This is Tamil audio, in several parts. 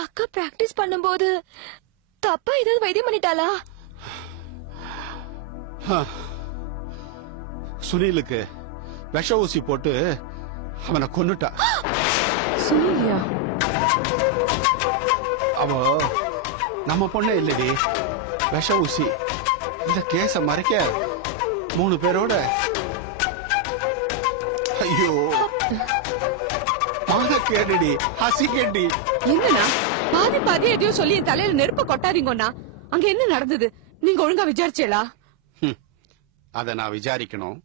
அக்கா பிராக்டிஸ் பண்ணும்போது தப்பா ஏதாவது வைத்தியம் பண்ணிட்டாளா? சுனிலுக்கு விஷ ஊசி போட்டு அவனை கொன்னுட்டா. சுனிலியா? அவ நம்ம பொண்ணே இல்லடி, விஷ ஊசி. இந்த கேஸ மறைக்க 3 பேரோட. ஐயோ மான கேடுடி, ஹசிக்கடி. என்னன்னா பாதி பாதி எதையோ சொல்லி என் தலையில நெருப்ப கொட்டாதீங்கண்ணா. அங்க என்ன நடந்தது நீங்க ஒழுங்கா விசாரிச்சேலா? அத நான் விசாரிக்கணும்,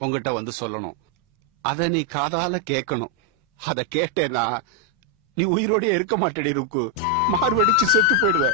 உங்ககிட்ட வந்து சொல்லணும். அத நீ காதால கேட்கணும். அத கேட்டேன்னா நீ உயிரோடய இருக்க மாட்டேடி ருக்கு. மார்வடிச்சு செத்து போயிடுவ.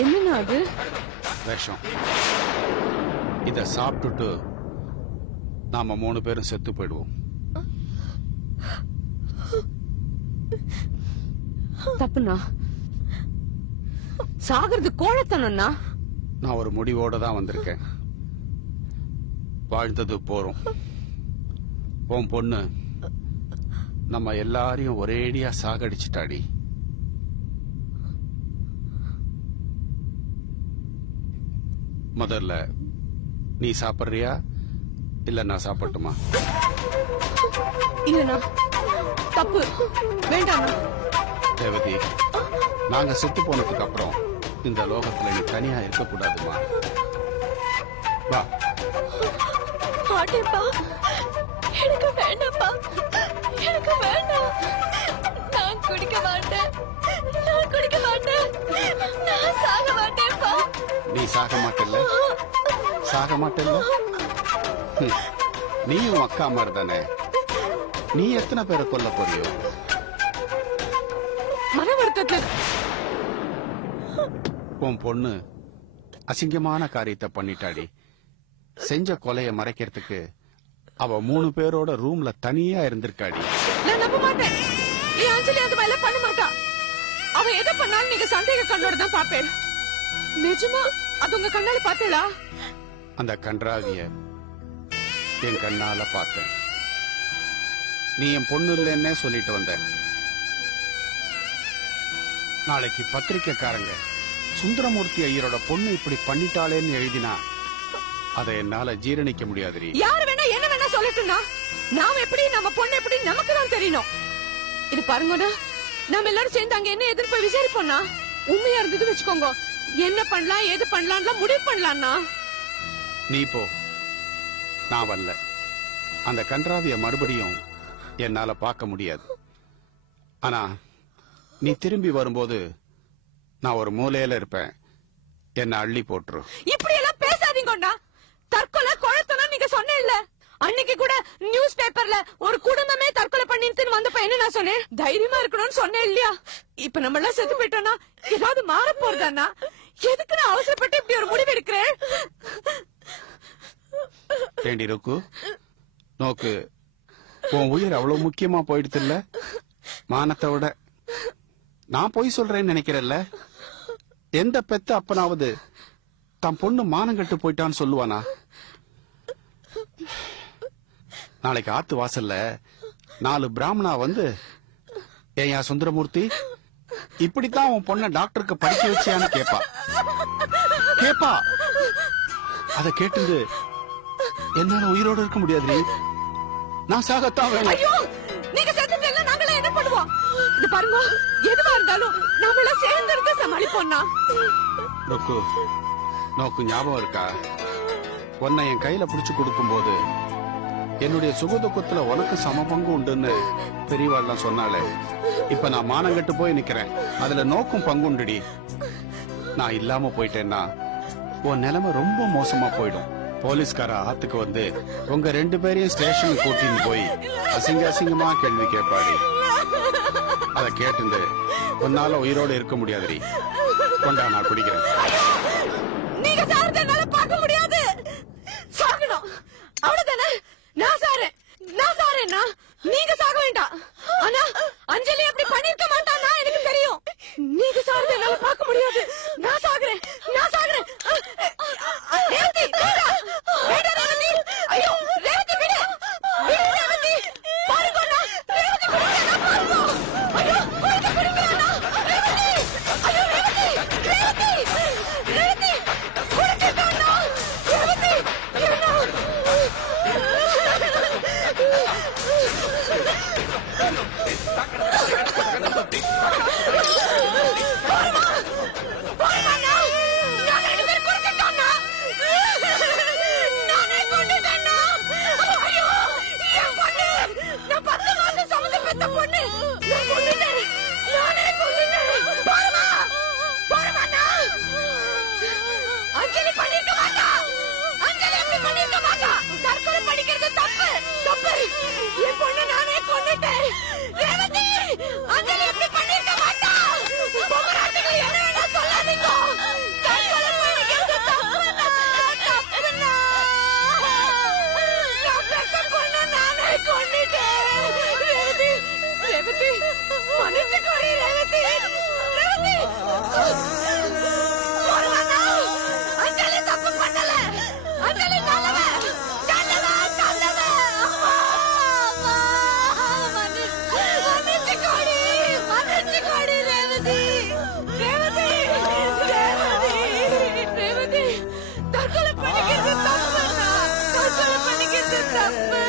என்னன்னா அது? விஷம். இத சாப்பிட்டுட்டு நாம 3 பேரும் செத்து போயிடுவோம். தப்புண்ணா, சாகிறது கோழத்தனம்னா. நான் ஒரு முடிவோட தான் வந்திருக்கேன். வாழ்ந்தது போறோம். உன் பொண்ணு நம்ம எல்லாரையும் ஒரேடியா சாகடிச்சிட்டாடி. முதல்ல நீ சாப்பிடுறியா இல்ல நான் சாப்பிட்டுமா? இல்லண்ணா, தப்பு, வேண்டாம். தேவதி, நாங்க செத்து போனதுக்கு அப்புறம் இந்த லோகத்துல நீ தனியா இருக்க கூடாதுமா. வா. மாட்டேப்பா, எனக்கு வேண்டாப்பா, எனக்கு வேண்டாம். நான் குடிக்க மாட்டேன், நான் குடிக்க மாட்டேன், நான் சாக மாட்டேன்ப்பா. நீ சாக மாட்டல்ல? சாக மாட்டல்ல? நீயும் அக்கா மாதிரி தானே. நீ எத்தனை பேரை கொல்ல போறியோ? மன வருத்தத்துல உன் பொண்ணு அசிங்கமான காரியத்தை பண்ணிட்டாடி. செஞ்ச கொலைய மறைக்கிறதுக்கு அவ 3 பேரோட ரூம்ல தனியா இருந்திருக்காடி. நான் நம்ப மாட்டேன். என் அஞ்சலி அது மேல பண்ண மாட்டா. அவ எதை பண்ணாலும் நீங்க சந்தேக கண்ணோட தான் பாப்பேன். நிஜமா அது உங்க கண்ணால பாத்தீங்களா? அந்த கன்றாவிய என் கண்ணால பார்த்தேன். நீ என் பொண்ணு இல்லைன்னே சொல்லிட்டு வந்த. நாளைக்கு பத்திரிக்கைக்காரங்க சுந்தரமூர்த்தி ஐயரோட பொண்ணு இப்படி பண்ணிட்டாளேன்னு எழுதினா அதை என்னால ஜீரணிக்க முடியாது. யாரு வேணா என்ன வேணா சொல்லட்டும்னா, நாம எப்படி நம்ம பொண்ணு எப்படி நமக்கு தான் தெரியணும். இது பாருங்கண்ணா, நாம எல்லாரும் சேர்ந்து அங்க என்ன எதிர்ப்பு விசாரிப்போம்னா, உண்மையா இருந்தது வச்சுக்கோங்க, என்ன பண்ணலாம் எது பண்ணலாம் முடிவு பண்ணலாம்னா. நீ போ, நான் வரல. அந்த கன்றாவிய மறுபடியும் என்னால பார்க்க முடியாது. ஆனா நீ திரும்பி வரும்போது நான் ஒரு மூலையில இருப்பேன். என்ன அள்ளி போட்டுரு. இப்படி எல்லாம் பேசாதீங்கண்ணா. தற்கொலை குழத்தனம் நீங்க சொன்ன இல்ல. அன்னைக்கு கூட நியூஸ் பேப்பர்ல ஒரு குடும்பமே தற்கொலை பண்ணிட்டு வந்தப்ப என்ன நான் சொன்னேன்? தைரியமா இருக்கணும்னு சொன்னேன் இல்லையா? இப்ப நம்ம எல்லாம் செத்து போயிட்டோம்னா ஏதாவது மாற போறதானா? எதுக்கு நான் அவசரப்பட்டு இப்படி ஒரு முடிவு எடுக்கிறேன்? ஏண்டி ருக்கு, நோக்கு, உன் உயிர் அவ்வளவு முக்கியமா போயிடுது இல்ல? மானத்தை விட. நான் போய் சொல்றேன்னு நினைக்கிறல்ல? எந்த பெத்த அப்பனாவது தன் பொண்ணு மானம் கட்டு போயிட்டான்னு சொல்லுவானா? நாளைக்கு ஆத்து வாசல்ல 4 பிராமணா வந்து, ஏயா சுந்தரமூர்த்தி, இப்படித்தான் உன் பொண்ண டாக்டருக்கு படிக்க வச்சியான்னு கேப்பா. அத கேட்டு என்னால உயிரோட இருக்க முடியாது. நான் சாகத்தான் வேணும். நீங்க செத்துட்டீங்க, நாங்கள என்ன பண்ணுவோம்? இது பாருங்க, எதுவா இருந்தாலும் நாம எல்லாம் சேர்ந்து இருக்க சமாளிப்போம்னா. ருக்கு, நோக்கு ஞாபகம் இருக்கா? உன்னை என் கையில புடிச்சு கொடுக்கும் போது என்னுடைய சுகதுக்கத்துல உனக்கு சம பங்கு உண்டுன்னு பெரியவாள்லாம் சொன்னாலே. இப்ப நான் மானங்கட்டு போய் நிக்கிறேன், அதுல நோக்கும் பங்குண்டுடி. நான் இல்லாம போயிட்டேன்னா உன் நிலைமை ரொம்ப மோசமா போயிடும். போலீஸ்கார ஆத்துக்கு வந்து உங்க 2 பேரையும் ஸ்டேஷனுக்கு கூட்டின்னு போய் அசிங்கமா கேள்வி கேட்பாடி. அத கேட்டு உன்னால உயிரோட இருக்க முடியாதுடி. கொண்டா, நான் குடிக்கிறேன். நீங்க சார்ந்தனால பார்க்க முடியாது. சாகணும் அவ்வளவுதானே? நான் நான் சாரேன்னா நீங்க சாக வேண்டாம். ஆனா அஞ்சலி அப்படி பண்ணிருக்க மாட்டானா எனக்கு தெரியும். நீங்க சாகிறத என்னால பார்க்க முடியாது. நான் சாகுறேன். ரேவதி வேண்டாம் ரேவதி. ஐயோ ரேவதி விடு. ரேவதி பாருங்க அண்ணா. ரேவதி பாருங்க. ஐயோ பாருங்க ரேவதி. ஐயோ ரேவதி பாருங்க அண்ணா. ரேவதி அஞ்சலி பண்ணிருக்க மாட்டா. அஞ்சலி அப்படி பண்ணிருக்க மாட்டா. தற்கொலை பண்ணிக்கிறது தப்பு. என் பொண்ணு நானே கொன்னுட்டேன். ரேவதி அஞ்சலி அப்படி பண்ணிருக்க மாட்டா. பொம்மராட்டிங்க என்ன வேணா சொல்லாதீங்க. தற்கொலை பண்ணிக்கிறது தப்புண்ணா. நான் பெத்த பொண்ணு நானே கொன்னுட்டேன். ரேவதி மன்னிச்சுக்கோடி ரேவதி. அஞ்சலி தப்பு பண்ணல. அஞ்சலி நல்லவ. மன்னிச்சுக்கோடி ரேவதி. தற்கொலை பண்ணிக்கிறது தப்புண்ணா. தற்கொலை பண்ணிக்கிறது தப்பு.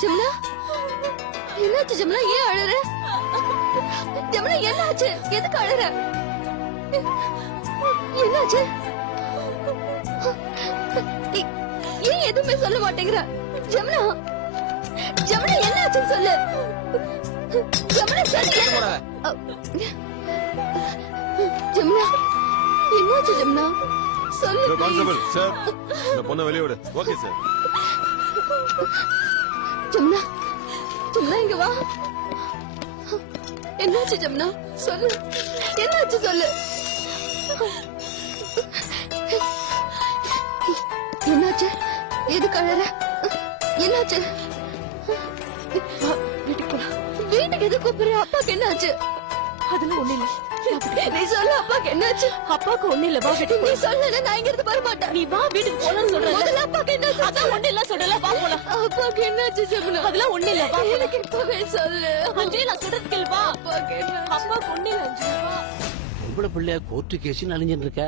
ஜமுனா என்னாச்சு? ஜமுனா ஏன் அழற? ஜமுனா என்னாச்சு? எதுக்கு அழற? என்னாச்சு? ஏன் எதுவுமே சொல்ல மாட்டேங்கிற? ஜமுனா என்னாச்சு சொல்லு. ஜமுனா சொல்லு. ஜமுனா என்னாச்சு? ஜமுனா சொல்லு. கான்ஸ்டபிள் சார், இந்த பொண்ணை வெளியே விடு. Okay sir. ஜமுனா இங்க வா. என்னாச்சு ஜமுனா? சொல்லு. என்னாச்சு சொல்லு. என்னாச்சு? எதுக்கு அழற? என்னாச்சு? வீட்டுக்கு எது கூப்பிடுற? அப்பாக்கு என்னாச்சு? அதெல்லாம் ஒண்ணு இல்ல. நீ சொல்லு. அப்பாக்கு என்னாச்சு? அப்பாக்கு ஒண்ணு இல்ல. வா வீட்டுக்கு. நீ சொல்லல நான் இங்க இருந்து வர மாட்டேன். நீ வா வீட்டுக்கு போலாம் சொல்றேன். முதல்ல அப்பாக்கு என்னாச்சு? அதான் ஒண்ணு இல்ல சொல்லல. வா போலாம். அப்பாக்கு என்னாச்சு ஜமுனா? அதெல்லாம் ஒண்ணு இல்ல. வா எனக்கு இப்பவே சொல்லு. அஞ்சலி நான் சொல்றது கேளு. வா. அப்பாக்கு என்னாச்சு? அப்பாக்கு ஒண்ணு இல்ல அஞ்சலி. வா. பொம்பளை பிள்ளை கோர்ட்டு கேஸ் அழிஞ்சிட்டு இருக்க.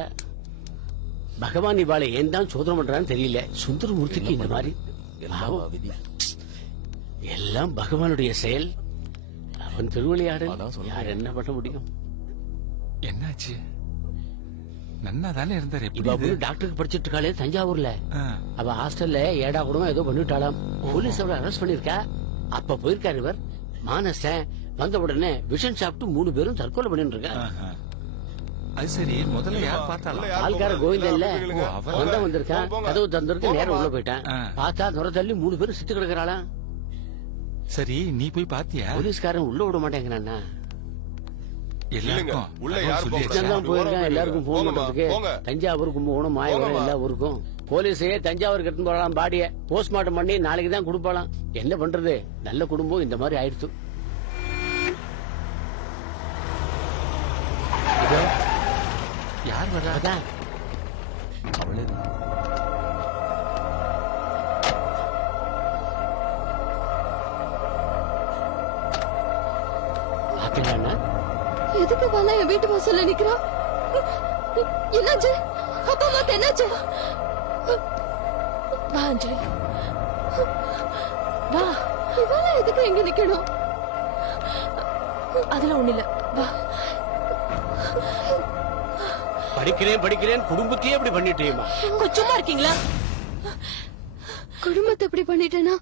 பகவான் இவாளை ஏன் தான் சோதனை பண்றான்னு தெரியல. சுந்தரமூர்த்திக்கு இந்த மாதிரி எல்லாம் பகவானுடைய செயல். அவன் திருவிளையாடல். யார் என்ன பண்ண முடியும்? என்னாச்சு? நன்னா தானே இருந்தாரு. இவ டாக்டருக்கு படிச்சிட்டு இருக்காளே தஞ்சாவூர்ல. அவ ஹாஸ்டல்ல ஏடா கூடமா ஏதோ பண்ணிட்டாளாம். போலீஸ் அவளை அரெஸ்ட் பண்ணிருக்கா. அப்ப போயிருக்காரு இவர். மானசன் வந்த உடனே விஷன் சாப்பிட்டு 3 பேரும் தற்கொலை பண்ணிட்டு இருக்கா. அது சரி, முதல்ல யார் பார்த்தாலும் ஆள்கார கோவிந்தன் இல்ல அவன் வந்த வந்திருக்கான். கதவு தந்திருக்கு நேரம் உள்ள போயிட்டான். பார்த்தா துறை தள்ளி 3 பேரும் சித்து கிடக்குறாளாம். சரி, நீ போய் பாத்தியா? போலீஸ்காரன் உள்ள விட மாட்டேங்கிறான்னா. எல்லாருக்கும் உள்ள யார் தான் போயிருக்கான். எல்லாருக்கும் போன் பண்றதுக்கு தஞ்சாவூர், கும்பகோணம், மாயவரம் எல்லா ஊருக்கும். போலீஸே தஞ்சாவூருக்கு எடுத்து போறான். பாடிய போஸ்ட்மார்ட்டம் பண்ணி நாளைக்கு தான் கொடுப்பாளாம். என்ன பண்றது? நல்ல குடும்பம் இந்த மாதிரி ஆயிடுச்சு. யார் வர்றா? அவளேதான். பாத்தீங்களா? எதுக்கு பாலா என் வீட்டு வாசல்ல நிக்கிறா? என்னாச்சு? அப்பா அம்மாக்கு என்னாச்சு? வா அஞ்சலி, வா. இவாள எதுக்கு எங்க நிக்கணும்? அதெல்லாம் ஒண்ணு இல்ல. வா. படிக்கிறேன் குடும்பத்தையே இப்படி பண்ணிட்டேமா? கொஞ்சமா இருக்கீங்களா? குடும்பத்தை அப்படி பண்ணிட்டேனா?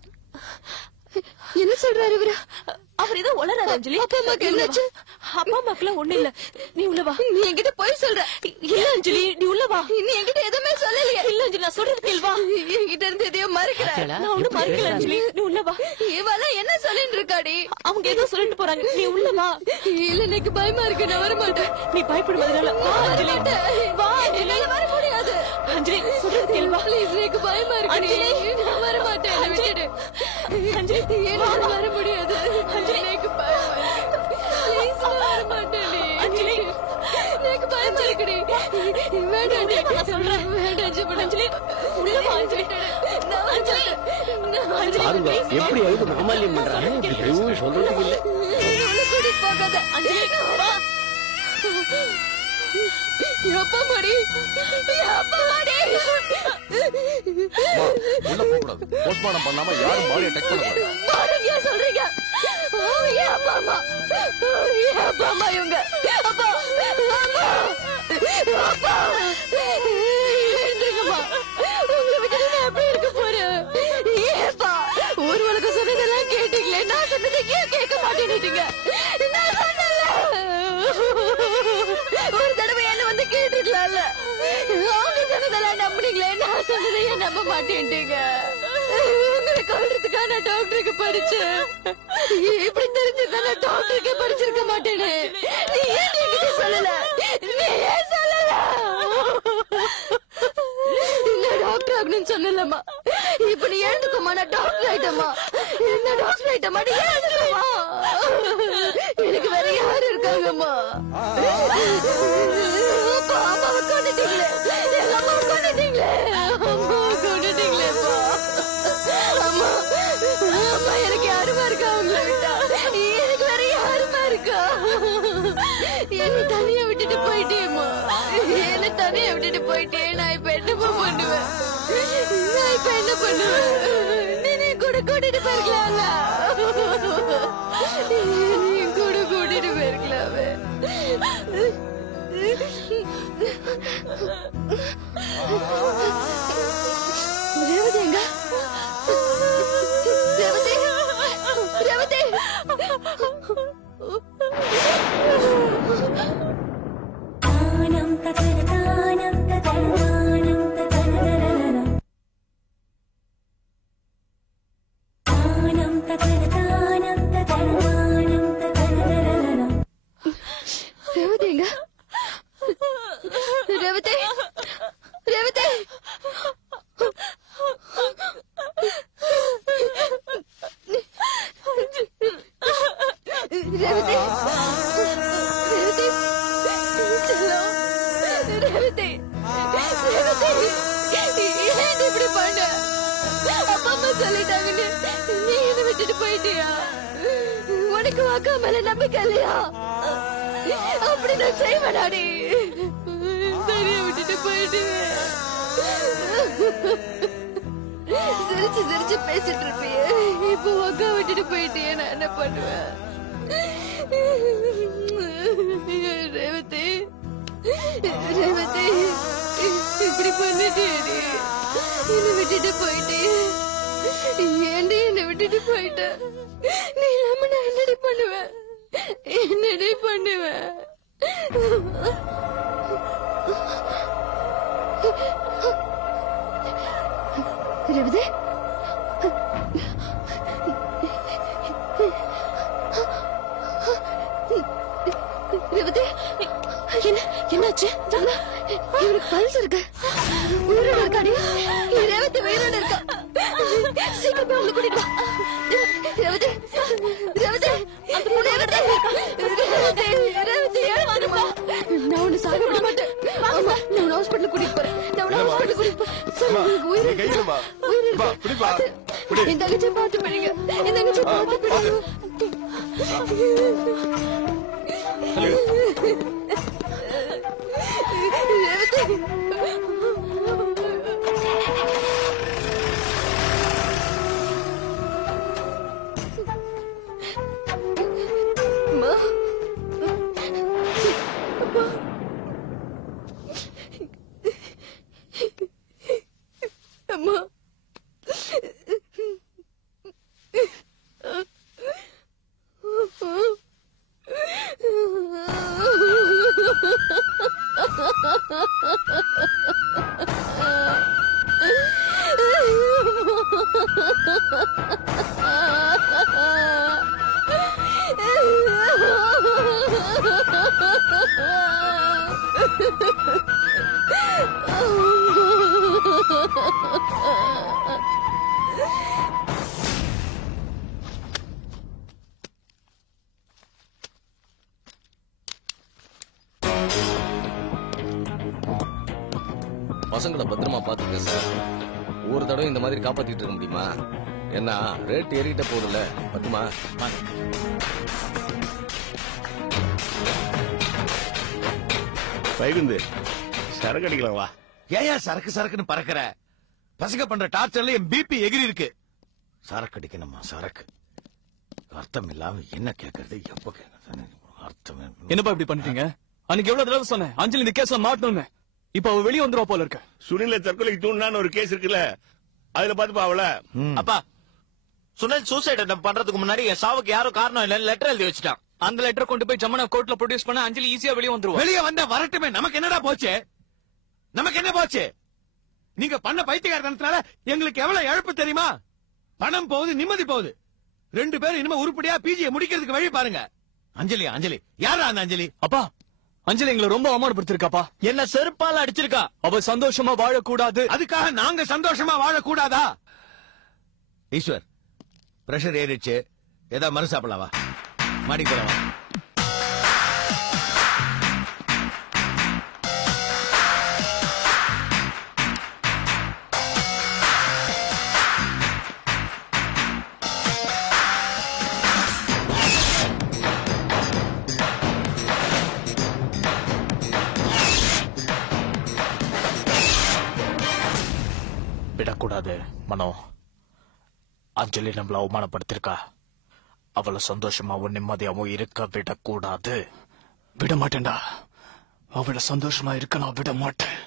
என்ன சொல்றாரு இவரு? அவர் ஏதோ உளறாரு அஞ்சலி. அப்பா அம்மாக்கு என்னாச்சு? அப்பா அம்மாக்குலாம் ஒண்ணு இல்ல. நீ உள்ள வா. நீ என்கிட்ட போய் சொல்ற. இல்ல அஞ்சலி, நீ உள்ள வா. நீ என்கிட்ட எதுவுமே சொல்லலையே. இல்ல அஞ்சலி, நான் சொல்றது கேள்வா. என்கிட்ட இருந்து எதையோ மறைக்கிற. நான் ஒண்ணும் மறைக்கல அஞ்சலி, நீ உள்ள வா. இவெல்லாம் என்ன சொல்லிட்டு இருக்காடி? அவங்க ஏதோ சொல்லிட்டு போறாங்க, நீ உள்ள வா. இல்ல எனக்கு பயமா இருக்கு, நான் வர மாட்டேன். நீ பயப்படுவதனால வா அஞ்சலி. வா, என்னால வர முடியாது. அஞ்சலி சொல்றது கேள்வா. ப்ளீஸ், எனக்கு பயமா இருக்கு. அஞ்சலி, நான் வர மாட்டேன், என்னை விட்டுடு. அஞ்சலி என்னால வர முடியாது. அஞ்சலி, எனக்கு பயமா இருக்கு. ப்ளீஸ், நான் வர மாட்டேன். அஞ்சலி, எனக்கு பயமா இருக்குடி. வேண்டாம், நான் சொல்றேன். வேண்டாம் ஜெபன். அஞ்சலி உள்ள வா அஞ்சலி. நான் வர மாட்டேன். நான் வர பாருங்க மாட்டேன். எப்படி எழுது முகமாலியம் பண்றாங்க. எதுவும் சொல்றதுக்கு இல்ல. உள்ள கூட்டிட்டு போகாத. அஞ்சலி வா. எப்ப மாடி? எப்ப மாடி? உள்ள போக கூடாது. போஸ்ட்மார்ட்டம் பண்ணாம யாரும் பாடியை டெக் பண்ண கூடாது. மாடுன்னு ஏன் சொல்றீங்க? ஏன் அப்பா அம்மா? ஏன் அப்பா அம்மா இவங்க? அப்பா, அம்மா, அப்பா, எழுந்திருங்கம்மா. உங்களை விட்டு நான் எப்படி இருக்க போறேன்? ஏப்பா, ஊர் உலகம் சொன்னதெல்லாம் கேட்டீங்களே, நான் சொன்னதை ஏன் கேட்க மாட்டேன்னுட்டீங்க? நான் சொன்னல, ஒரு தடவை என்ன வந்து கேட்டுருக்கலாம்ல. அவங்க சொன்னதெல்லாம் நம்புனீங்களே, நான் சொன்னதை ஏன் நம்ப மாட்டேன்ட்டீங்க? உங்களை கொல்றதுக்காக நான் டாக்டருக்கு படிச்சேன். இப்படி தெரிஞ்சிருந்தா நான் டாக்டருக்கே படிச்சிருக்க மாட்டேனே. நீ ஏன் என்கிட்ட சொல்லல? நீ ஏன் சொல்லல? நான் டாக்டர் ஆகணும்னு சொன்னலம்மா. இப்ப நீ எழுந்துக்கோமா, நான் டாக்டர் ஆயிட்டமா. நான் டாக்டர் ஆயிட்டமா, நீ எழுந்துக்கோமா. எனக்கு வேற யாரு இருக்காங்கம்மா? அப்பா, அம்மாவை கொண்டுட்டீங்களே. எங்க அம்மாவை கொண்டுட்டீங்களே. அம்மாவை கொண்டுட்டீங்களேப்பா. அம்மா, அம்மா, எனக்கு யாருமா இருக்கா உங்களை விட்டா? எனக்கு வேற யாருமா இருக்கா? என்னை தனியா விட்டுட்டு போயிட்டேம்மா. என்னை தனியா விட்டுட்டு போயிட்டே. நான் இப்ப என்னப்பா பண்ணுவேன்? நான் இப்ப என்ன பண்ணுவேன்? நீ கூட கூட்டிட்டு போயிருக்கலாம்ல. நீ கூட கூட்டிட்டு போயிருக்கலாமே. ரேவதி எங்க? ரேவதி, ரேவதி. தானம் ததன தானம் ததன தானம் ததன தானம் ததன தானம் ததன தானம் ததன. ரேவதி எங்க? ரேவதி, ரேவதி. ரேவதி, ரேவதி, செல்லம். ரேவதி, ரேவதி, ஏன் இப்படி பண்ண? அப்பா அம்மா சொல்லிட்டாங்கன்னு நீ என்ன விட்டுட்டு போயிட்டியா? உனக்கு அக்கா மேல நம்பிக்கை இல்லையா? அப்படி நான் செய்வேனாடி? சரியா விட்டுட்டு போயிடுவேன். சிரிச்சு சிரிச்சு பேசிட்டு இருப்பியே, இப்போ அக்கா விட்டுட்டு போயிட்டியே, நான் என்ன பண்ணுவேன்? ரேவதி, ரேவதி, இப்படி பண்ணிட்டேடி. என்னை விட்டுட்டு போயிட்டே. ஏண்டி என்னை விட்டுட்டு போயிட்ட? நீ இல்லாம நான் என்னடி பண்ணுவேன்? என்னடி பண்ணுவேன்? ரேவதி, ரேவதி, என்னாச்சு? இவனுக்கு பல்ஸ் இருக்கு. உயிரோட இருக்காடி. ரேவதி உயிரோட இருக்கா. சீக்கிரம் போய் உங்களை கூட்டிட்டு வா. ரேவதி, ரேவதி, ரேவதி, ரேவதி, எழுந்துருமா. நான் உன்னை சாக விட மாட்டேன். ஆமா, நான் உன்னை ஹாஸ்பிட்டல் கூட்டிட்டு போறேன். நான் உன்னை ஹாஸ்பிட்டல் கூட்டிட்டு போறேன். சரி, உங்களுக்கு உயிர் இருக்கு. கையிலமா உயிர் இருக்கு. பா, பிடிப்பா. பிடி. என் தங்கச்சியை பார்த்து பிடிங்க. என் தங்கச்சியை பார்த்து பிடிங்க. ரேவதி, அம்மா, அம்மா, அம்மா, பசங்களை பத்திரமா பாத்துக்க சார். ஒரு தடவை இந்த மாதிரி காப்பாத்திட்டு இருக்க முடியுமா? ஏன்னா ரேட் ஏறிட்ட போதுல பத்துமா? வைகுந்து சரக்கு அடிக்கலாம் வா. ஏன் சரக்கு சரக்குன்னு பறக்கிற? பசங்க பண்ற டார்ச்சர்ல என் பிபி எகிரி இருக்கு. சரக்கு அடிக்கணுமா? சரக்கு அர்த்தம் இல்லாம என்ன கேக்குறது, எப்ப கேக்குறது அர்த்தம். என்னப்பா இப்படி பண்ணிட்டீங்க? அன்னைக்கு எவ்வளவு தடவை சொன்னேன் அஞ்சலி இந்த கேஸ்ல மாட்டணும்னு. இப்ப அவ வெளியே வந்துருவா போல இருக்க. சுனில தற்கொலைக்கு தூண்டான்னு ஒரு கேஸ் இருக்குல்ல, அதுல பாத்துப்பா அவள. அப்பா சுனில் சூசைட் அட்டம் பண்றதுக்கு முன்னாடி என் சாவுக்கு யாரும் காரணம் இல்ல லெட்டர் எழுதி வச்சுட்டான். அந்த லெட்டர் கொண்டு போய் ஜமுனா கோர்ட்ல ப்ரொடியூஸ் பண்ண அஞ்சலி ஈஸியா வெளியே வந்துருவா. வெளியே வந்த வரட்டுமே, நமக்கு என்னடா போச்சு? நமக்கு என்ன போச்சு? நீங்க பண்ண பைத்தியக்காரத்தனத்தால எங்களுக்கு எவ்வளவு இழப்பு தெரியுமா? பணம் போகுது, நிம்மதி போகுது. 2 பேரும் இனிமே உருப்படியா பிஜியை முடிக்கிறதுக்கு வழி பாருங்க. அஞ்சலி அஞ்சலி யாரா அந்த அஞ்சலி? அப்பா அஞ்சலி எங்களை ரொம்ப அவமானப்படுத்திருக்காப்பா. என்ன செருப்பால அடிச்சிருக்கா. அவ சந்தோஷமா வாழக்கூடாது. அதுக்காக நாங்க சந்தோஷமா வாழக்கூடாதா? ஈஸ்வர் பிரஷர் ஏறிடுச்சு, ஏதாவது மறு சாப்பிடலாவா? மாடி போறவா? விடக்கூடாது மனோ. அஞ்சலி நம்மள அவமானப்படுத்திருக்கா. அவளை சந்தோஷமாவும் நிம்மதியாவும் இருக்க விடக்கூடாது. விட மாட்டேன்டா. அவளை சந்தோஷமா இருக்க நான் விட மாட்டேன்.